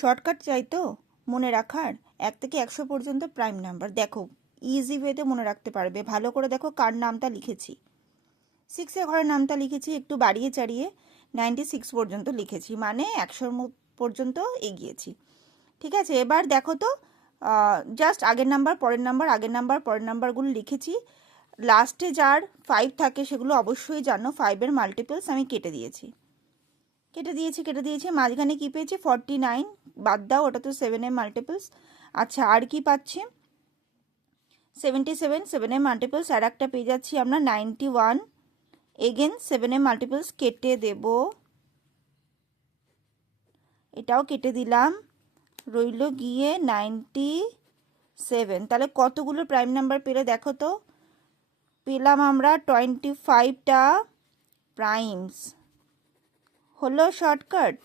Shortcut চাই তো মনে রাখার, 1 থেকে 100 পর্যন্ত প্রাইম নাম্বার। দেখো ইজি ওয়েতে মনে রাখতে পারবে। ভালো করে দেখো কার নামটা লিখেছি। 6 ঘরের নামটা লিখেছি, একটু বাড়িয়ে চাড়িয়ে 96 পর্যন্ত লিখেছি, মানে 100 পর্যন্ত এগিয়েছি। ঠিক আছে, এবার দেখো তো জাস্ট আগের নাম্বার পরের নাম্বার, আগের নাম্বার পরের নাম্বারগুলো লিখেছি। লাস্টে যার 5 থাকে সেগুলো অবশ্যই জানো, 5-এর মাল্টিপলস আমি কেটে দিয়েছি। মাঝখানে কি পেয়েছি? 49। বাদ দাও, ওটা তো 7-এর মাল্টিপলস। আচ্ছা, আর কি পাচ্ছি? 77, 7-এর মাল্টিপলস। আর একটা পেয়ে যাচ্ছি আমরা 91। এগেন 7-এর মাল্টিপলস কেটে দেব, এটাও কেটে দিলাম, রইল গিয়ে 97। তাহলে কতগুলো প্রাইম নাম্বার পেলে দেখো তো? পেলাম আমরা 25টা প্রাইমস। হলো শর্টকাট।